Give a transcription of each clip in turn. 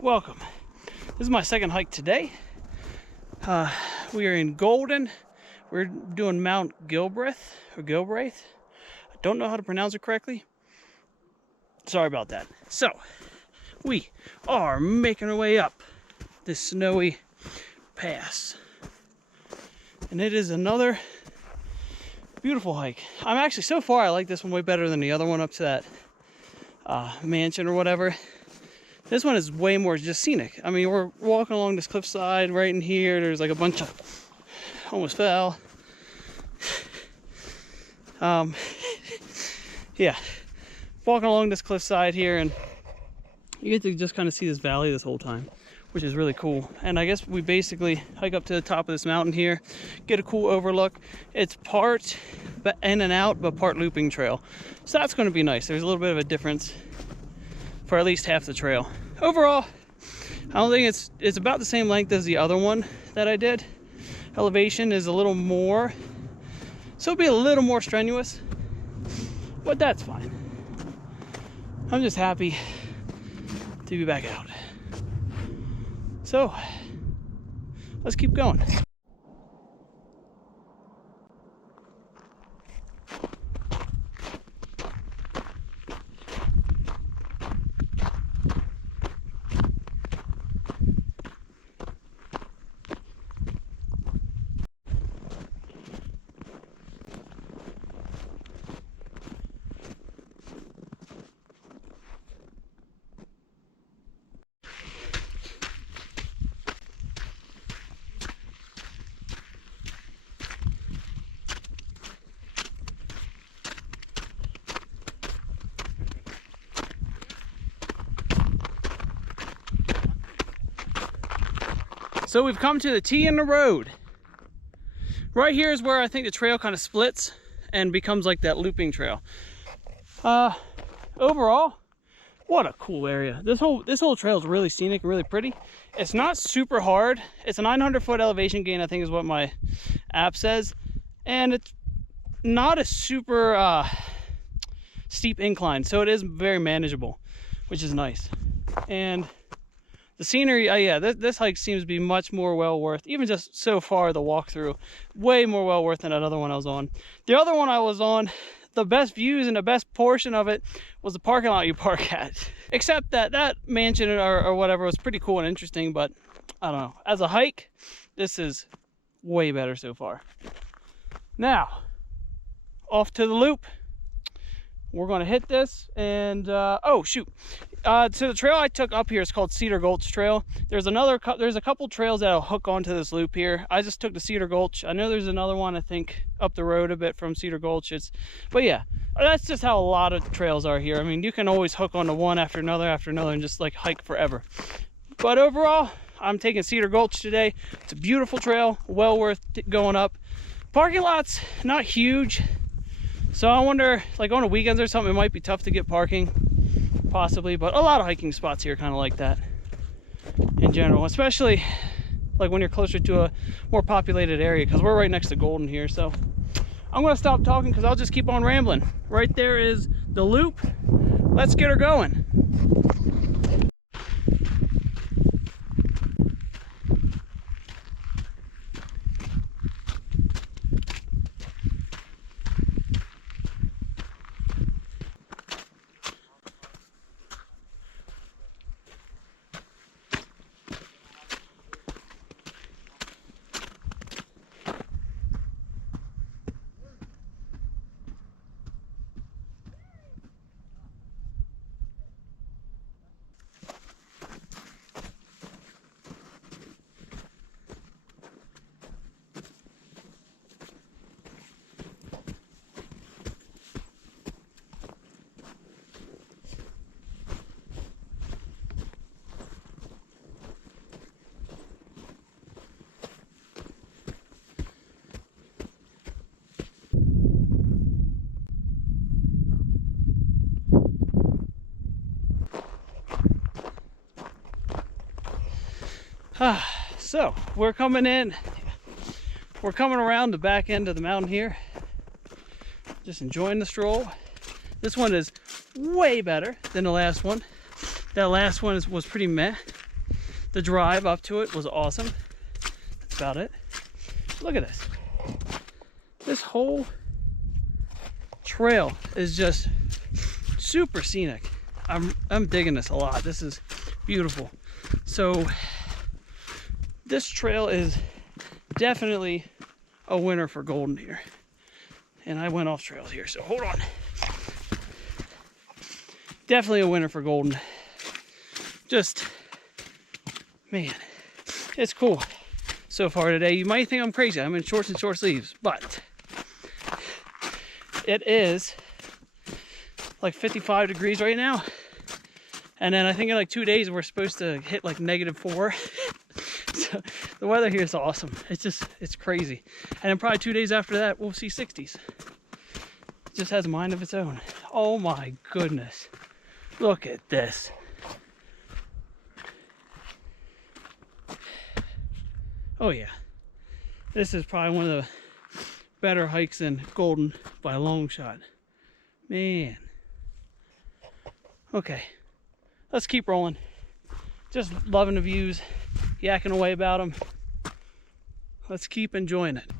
Welcome. This is my second hike today. We are in Golden. We're doing Mount Galbraith or Galbraith. I don't know how to pronounce it correctly. Sorry about that. So, we are making our way up this snowy pass. And it is another beautiful hike. So far I like this one way better than the other one up to that mansion or whatever. This one is way more just scenic. I mean, we're walking along this cliffside right in here. There's like a bunch of, almost fell. Yeah, walking along this cliffside here, and you get to just kind of see this valley this whole time, which is really cool. And I guess we basically hike up to the top of this mountain here, get a cool overlook. It's part in and out, but part looping trail. So that's going to be nice. There's a little bit of a difference for at least half the trail. Overall, I don't think it's about the same length as the other one that I did. Elevation is a little more, so it'll be a little more strenuous, but that's fine. I'm just happy to be back out. So, let's keep going. So we've come to the T in the road. Right here is where I think the trail kind of splits and becomes like that looping trail. Overall, what a cool area. This whole trail is really scenic and really pretty. It's not super hard. It's a 900-foot elevation gain, I think is what my app says. And it's not a super steep incline, so it is very manageable, which is nice. And the scenery, yeah, this hike seems to be much more well worth, even just so far the walkthrough, way more well worth than that other one I was on. The other one I was on, the best views and the best portion of it was the parking lot you park at. Except that mansion or whatever was pretty cool and interesting, but I don't know. As a hike, this is way better so far. Now, off to the loop. We're going to hit this and, oh shoot. So the trail I took up here is called Cedar Gulch Trail. There's a couple trails that'll hook onto this loop here. I just took the Cedar Gulch. I know there's another one, I think, up the road a bit from Cedar Gulch. But yeah, that's just how a lot of trails are here. I mean, you can always hook onto one after another and just like hike forever. But overall, I'm taking Cedar Gulch today. It's a beautiful trail, well worth going up. Parking lot's not huge. So I wonder, like on the weekends or something, it might be tough to get parking, possibly, but a lot of hiking spots here kind of like that in general, especially like when you're closer to a more populated area, because we're right next to Golden here. So I'm going to stop talking because I'll just keep on rambling. Right there is the loop. Let's get her going. So we're coming around the back end of the mountain here, just enjoying the stroll. This one is way better than the last one That last one was pretty meh. The drive up to it was awesome. That's about it. Look at this. This whole trail is just super scenic. I'm digging this a lot. This is beautiful. So this trail is definitely a winner for Golden here. And I went off trails here, so hold on. Definitely a winner for Golden. Just, man, it's cool so far today. You might think I'm crazy. I'm in shorts and short sleeves, but it is like 55 degrees right now. And then I think in like 2 days, we're supposed to hit like -4. So the weather here is awesome. It's crazy. And then probably 2 days after that, we'll see 60s. It just has a mind of its own. Oh my goodness. Look at this. Oh yeah. This is probably one of the better hikes in Golden by a long shot. Man. Okay. Let's keep rolling. Just loving the views, yakking away about them. Let's keep enjoying it.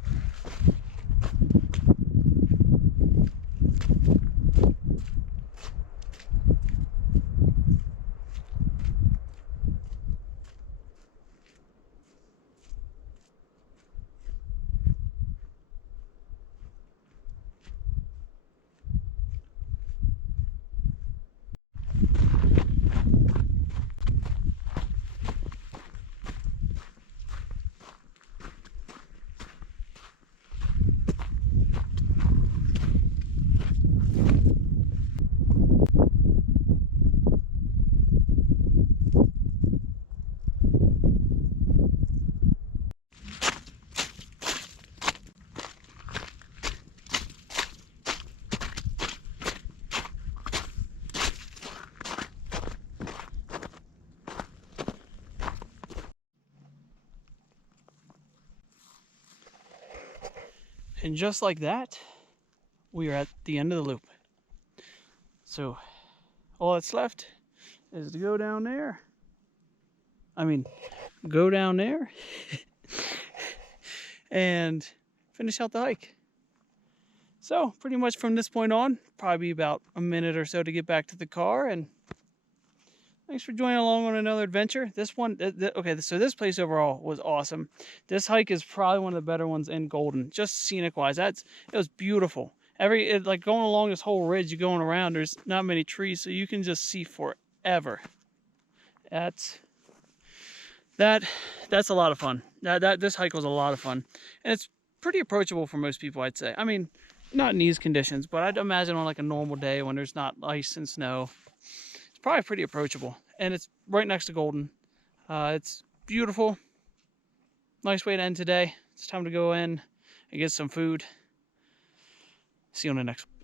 And just like that, we are at the end of the loop. So all that's left is to go down there. Go down there and finish out the hike. So pretty much from this point on, probably about a minute or so to get back to the car. And thanks for joining along on another adventure. This one, okay, so this place overall was awesome. This hike is probably one of the better ones in Golden, just scenic wise. It was beautiful. Like going along this whole ridge, you're going around, there's not many trees, so you can just see forever. That's a lot of fun. This hike was a lot of fun. And it's pretty approachable for most people, I'd say. I mean, not in these conditions, but I'd imagine on like a normal day when there's not ice and snow, it's probably pretty approachable. And it's right next to Golden. It's beautiful. Nice way to end today. It's time to go in and get some food. See you on the next one.